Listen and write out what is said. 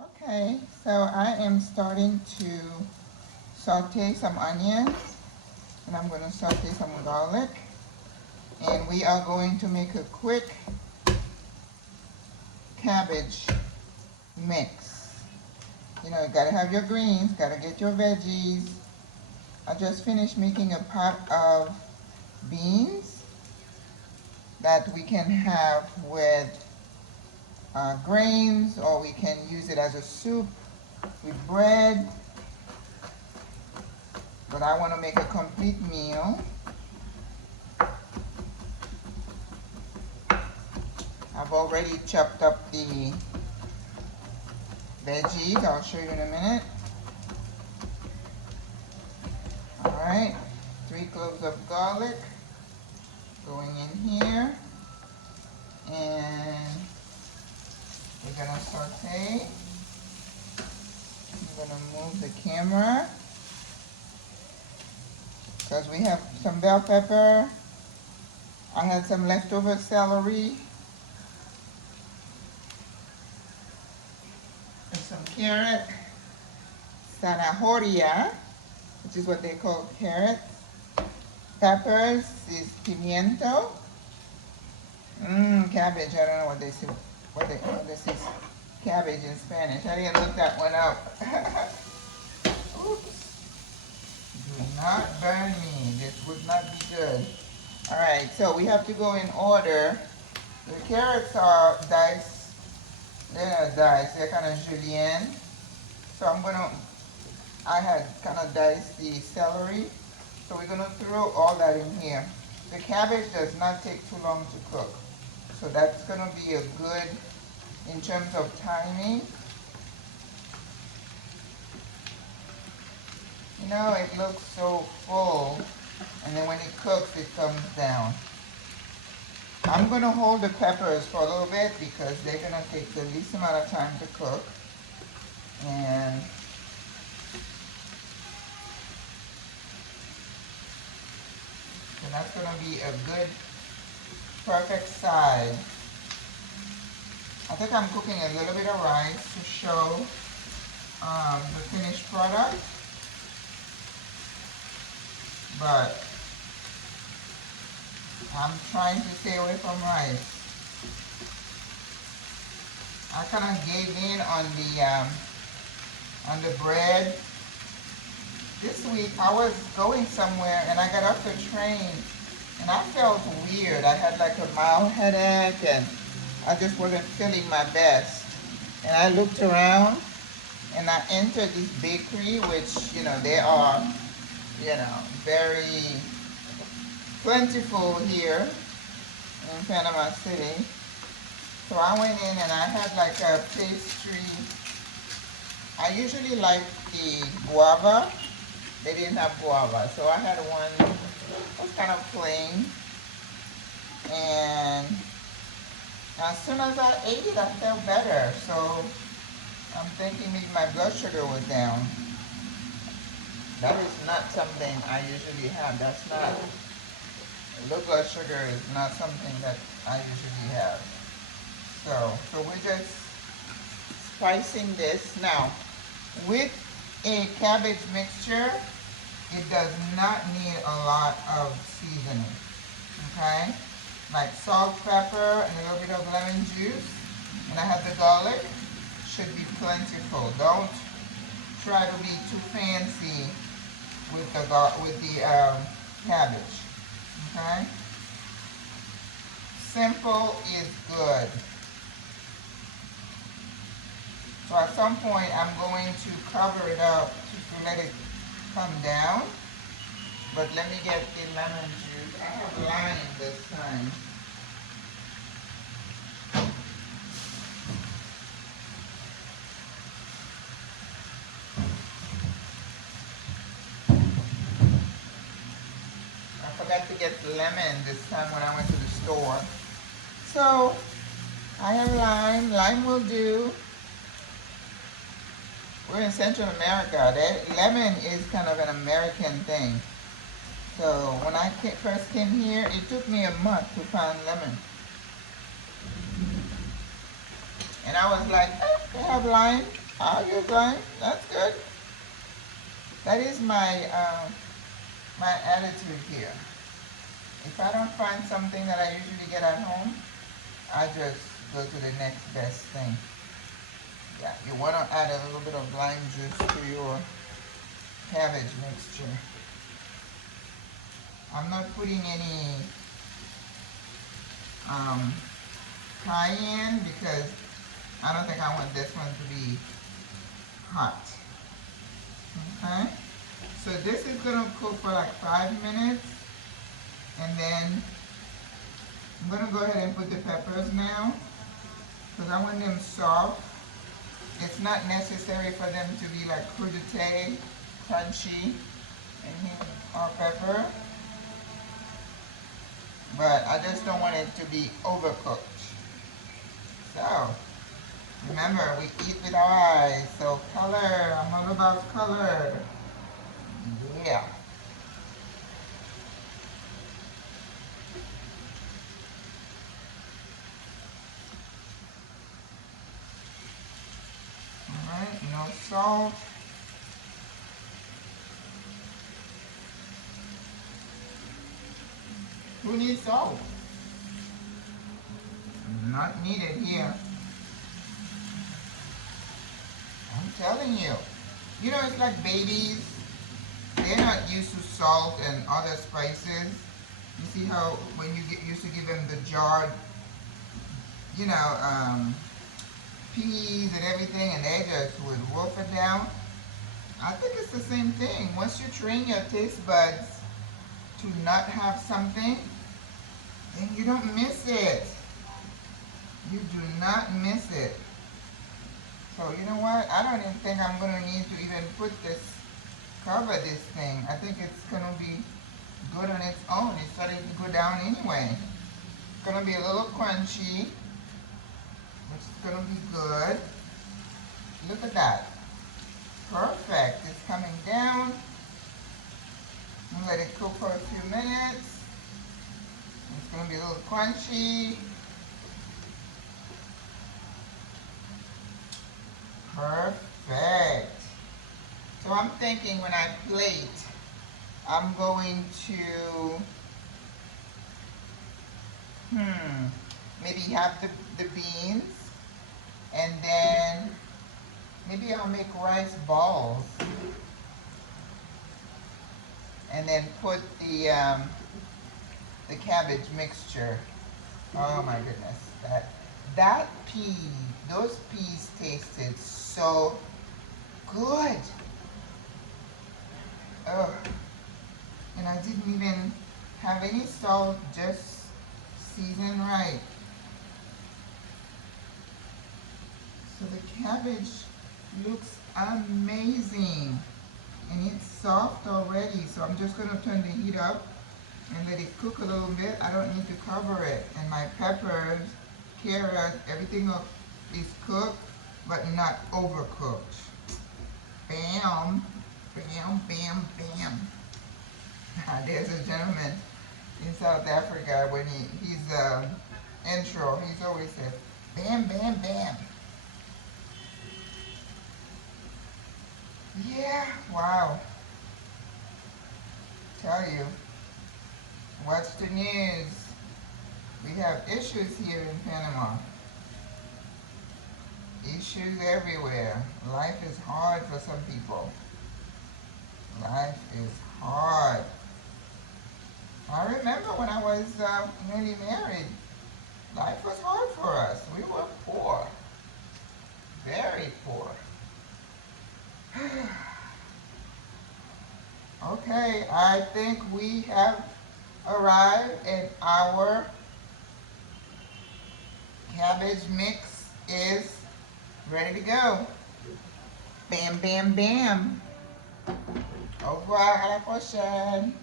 Okay, so I am starting to saute some onions, and I'm going to saute some garlic, and we are going to make a quick cabbage mix. You know, you gotta have your greens, gotta get your veggies. I just finished making a pot of beans that we can have with grains, or we can use it as a soup with bread. But I want to make a complete meal. I've already chopped up the veggies. I'll show you in a minute. Alright, 3 cloves of garlic going in here. And we're going to saute. I'm going to move the camera because we have some bell pepper. I had some leftover celery and some carrot, zanahoria, which is what they call carrots. Peppers is pimiento. Cabbage, I don't know what they say. What they say cabbage in Spanish. I didn't look that one up. Oops. Do not burn me. This would not be good. Alright, so we have to go in order. The carrots are diced. They're not diced, they're kind of julienne. So I had kind of diced the celery. So we're going to throw all that in here. The cabbage does not take too long to cook. So that's going to be a good, in terms of timing. You know, it looks so full, and then when it cooks, it comes down. I'm going to hold the peppers for a little bit because they're going to take the least amount of time to cook. And so that's going to be a good, perfect size. I think I'm cooking a little bit of rice to show the finished product. But I'm trying to stay away from rice. I kind of gave in on the bread. This week I was going somewhere and I got off the train and I felt weird. I had like a mild headache and I just wasn't feeling my best. And I looked around and I entered this bakery, which, you know, they are, you know, very plentiful here in Panama City. So I went in and I had like a pastry. I usually like the guava. They didn't have guava, so I had one that was kind of plain. And as soon as I ate it, I felt better. So I'm thinking maybe my blood sugar was down. That is not something I usually have. That's not, low blood sugar is not something that I usually have. So we're just spicing this. Now, with a cabbage mixture, it does not need a lot of seasoning, okay? Like salt, pepper, and a little bit of lemon juice. And I have the garlic. Should be plentiful. Don't try to be too fancy with the cabbage, okay? Simple is good. So at some point I'm going to cover it up to let it come down. But let me get the lemon juice. I have lime this time. I forgot to get the lemon this time when I went to the store. So I have lime. Lime will do. We're in Central America. Lemon is kind of an American thing. So when I first came here, it took me a month to find lemon. And I was like, they have lime. Oh, you're going? That's good. That is my attitude here. If I don't find something that I usually get at home, I just go to the next best thing. Yeah, you want to add a little bit of lime juice to your cabbage mixture. I'm not putting any cayenne because I don't think I want this one to be hot. Okay? So this is going to cook for like 5 minutes. And then I'm going to go ahead and put the peppers now because I want them soft. It's not necessary for them to be like crudité, crunchy, and here our pepper. But I just don't want it to be overcooked. So, remember, we eat with our eyes. So color, I'm all about color. Yeah. Alright, no salt. Who needs salt? Not needed here. I'm telling you. You know, it's like babies. They're not used to salt and other spices. You see how when you used to give them the jarred, you know, peas and everything, and they just would wolf it down. I think it's the same thing. Once you train your taste buds to not have something, then you don't miss it. You do not miss it. So you know what? I don't even think I'm going to need to even cover this thing. I think it's going to be good on its own. It's starting to go down anyway. It's going to be a little crunchy, which is going to be good. Look at that. Perfect. It's coming down. I'm let it cook for a few minutes. It's going to be a little crunchy. Perfect. So I'm thinking when I plate, I'm going to, maybe have the beans, and then maybe I'll make rice balls, and then put the cabbage mixture. Oh my goodness, those peas tasted so good. Oh, and I didn't even have any salt, just seasoned right. So the cabbage looks amazing, and it's soft already. So I'm just going to turn the heat up and let it cook a little bit. I don't need to cover it. And my peppers, carrot, everything is cooked, but not overcooked. Bam, bam, bam, bam. There's a gentleman in South Africa when he's intro, he's always said, bam, bam, bam. Yeah, wow. Tell you, watch the news. We have issues here in Panama. Issues everywhere. Life is hard for some people. Life is hard. I remember when I was newly married, life was hard for us. We were poor. Very poor. Okay, I think we have arrived and our cabbage mix is ready to go. Bam, bam, bam. Au revoir, à la prochaine.